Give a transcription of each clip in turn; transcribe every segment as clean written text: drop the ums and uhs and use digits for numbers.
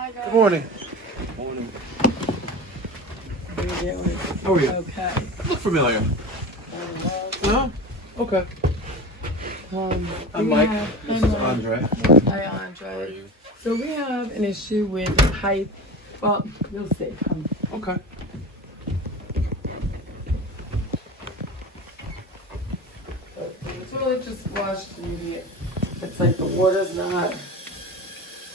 Hi, guys. Good morning. Morning. How are you doing? How are you? Okay. Look familiar. No? Okay. I'm Mike. This is Andre. Hi, Andre. So we have an issue with the pipe. Well, you'll see. Okay. It's really just washed and it's like the water's not.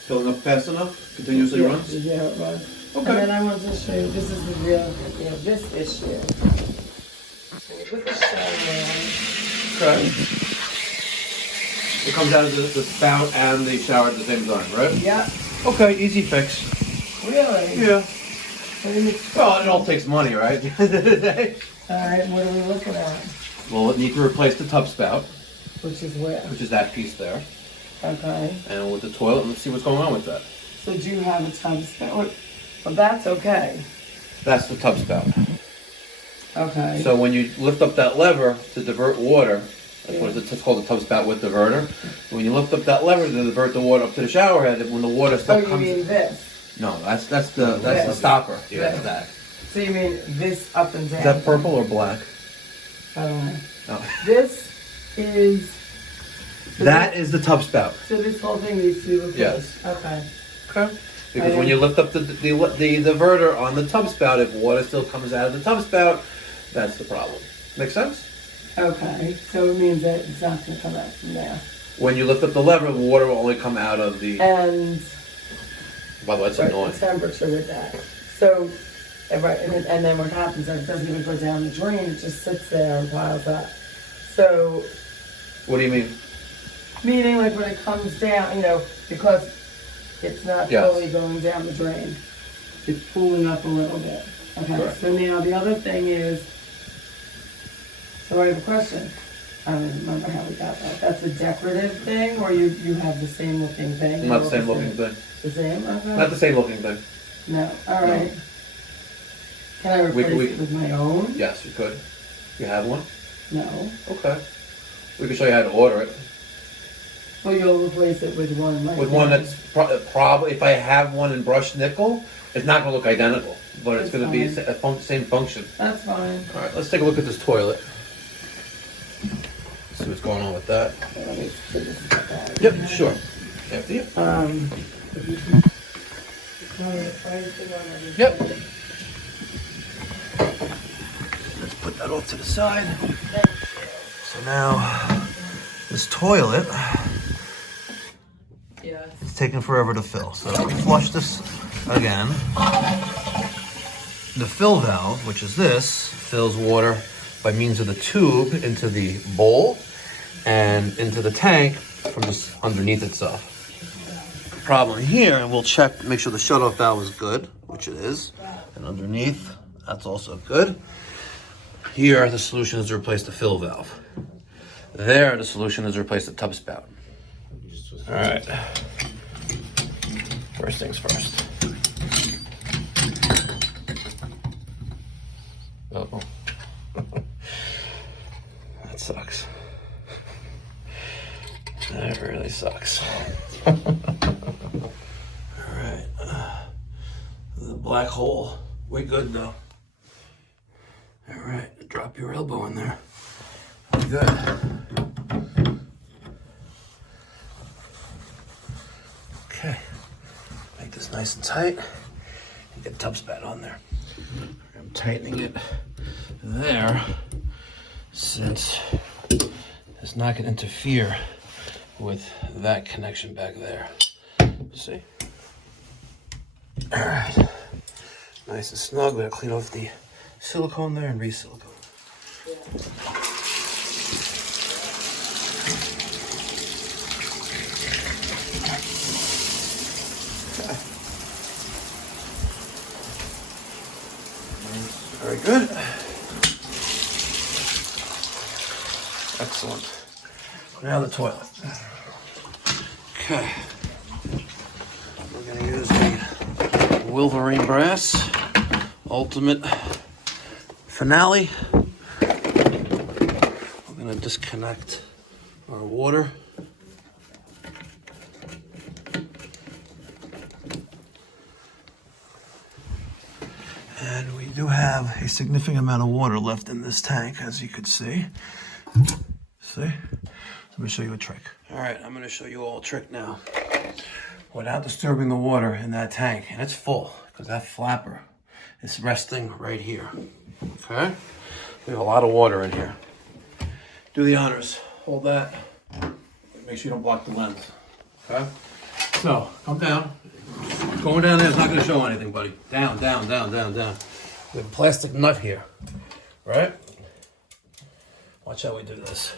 Filling up fast enough? Continuously runs? Yeah, it runs. Okay. And then I want to show you, this is the real, this issue. So you put the shower on. Okay. It comes out of the spout and the shower at the same time, right? Yeah. Okay, easy fix. Really? Yeah. And Well, it all takes money, right? At the end of the day. all right, what are we looking at? Well, it needs to replace the tub spout, Which is where? which is that piece there. Okay. And with the toilet, let's see what's going on with that. So do you have a tub spout? Well, that's okay. That's the tub spout. Okay. So when you lift up that lever to divert water, that's what it's called, the tub spout with diverter. When you lift up that lever to divert the water up to the shower head, when the water still you comes. mean this? No, that's the stopper. Yeah, This. that. So you mean this up and down? Is that purple or black? I don't know. No. This is. That is the tub spout. So this whole thing needs to be replaced. Yes. Okay. Okay. Because when you lift up the diverter on the tub spout, if water still comes out of the tub spout, that's the problem. Make sense? Okay. So it means that it's not going to come out from there. When you lift up the lever, the water will only come out of the. And. By the way, that's annoying. The temperature with that. So, right, and then what happens is it doesn't even go down the drain, it just sits there and piles up. So, What do you mean? meaning like when it comes down, because it's not Yes. fully going down the drain, it's pulling up a little bit. Okay, Correct. so now the other thing is, so I have a question. I don't even remember how we got that. That's a decorative thing, or you have the same looking thing? Not the same looking thing. The same? Okay. Not the same looking thing. No, all right. Can I replace it with my own? Yes, you could. You have one? No. Okay. We can show you how to order it. Well, you'll replace it with one like With one that's probably, if I have one in brushed nickel, it's not going to look identical, but it's That's going to be fine. same function. That's fine. All right, let's take a look at this toilet. See what's going on with that. Okay, let me put this back. Yep, sure. After you. Yep. Let's put that off to the side. So now, this toilet is taking forever to fill. So we flush this again. The fill valve, which is this, fills water by means of the tube into the bowl and into the tank from just underneath itself. Problem here, and we'll check, make sure the shutoff valve is good, which it is, and underneath, that's also good. Here, the solution is to replace the fill valve. There, the solution is to replace the tub spout. All right. First things first. Uh-oh. That sucks. That really sucks. All right. The black hole. We good though. All right. Drop your elbow in there. We good. Okay. Make this nice and tight. And get tub spout on there. I'm tightening it there since it's not going to interfere with that connection back there. See? All right. Nice and snug. We're going to clean off the silicone there and re-silicone. Very good. Excellent. Now the toilet. Okay. We're going to use the Wolverine Brass Ultimate Finale. We're going to disconnect our water. have a significant amount of water left in this tank, as you can see. See? Let me show you a trick. All right, I'm gonna show you all a trick now. Without disturbing the water in that tank, and it's full, because that flapper is resting right here, okay? We have a lot of water in here. Do the honors, hold that. Make sure you don't block the lens, okay? So, come down. Going down there is not gonna show anything, buddy. Down, down, down, down, down. We have a plastic nut here, right? Watch how we do this.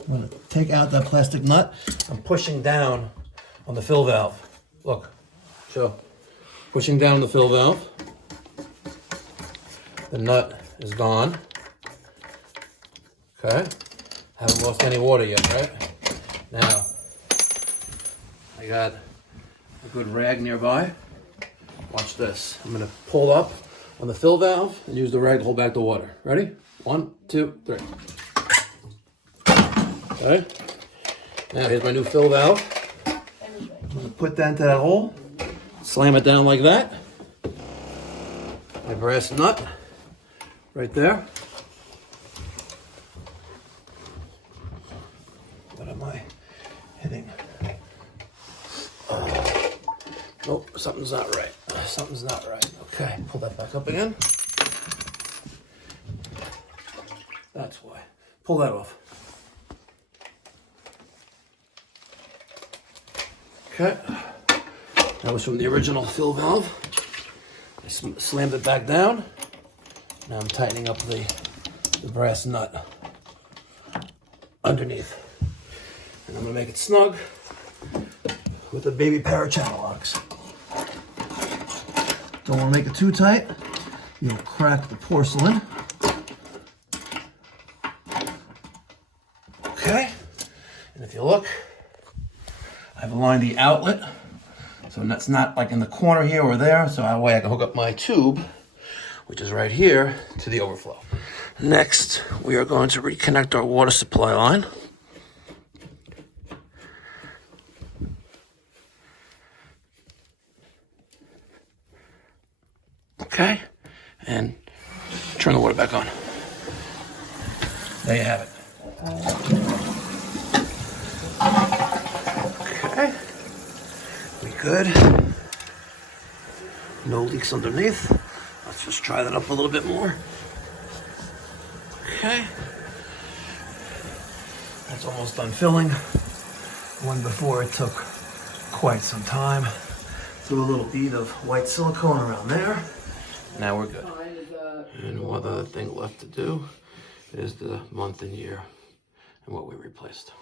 I'm gonna take out that plastic nut. I'm pushing down on the fill valve. Look, show. Pushing down on the fill valve. The nut is gone. Okay. Haven't lost any water yet, right? Now, I got a good rag nearby. Watch this. I'm gonna pull up on the fill valve and use the rag to hold back the water. Ready? 1, 2, 3. Okay. Now here's my new fill valve. I'm gonna put that into that hole. Slam it down like that. My brass nut right there. What am I hitting? Nope, something's not right. Something's not right. Okay, pull that back up again. That's why. Pull that off. Okay. That was from the original fill valve. I slammed it back down. Now I'm tightening up the brass nut underneath. And I'm gonna make it snug with the baby pair of channel locks. Don't wanna make it too tight. You'll crack the porcelain. Okay, and if you look, I've aligned the outlet, so that's not like in the corner here or there, so that way I can hook up my tube, which is right here, to the overflow. Next, we are going to reconnect our water supply line. Okay, and turn the water back on. There you have it. Okay, we good. No leaks underneath. Let's just try that up a little bit more. Okay, that's almost done filling. One before it took quite some time. Threw a little bead of white silicone around there. Now we're good. And one other thing left to do is the month and year and what we replaced.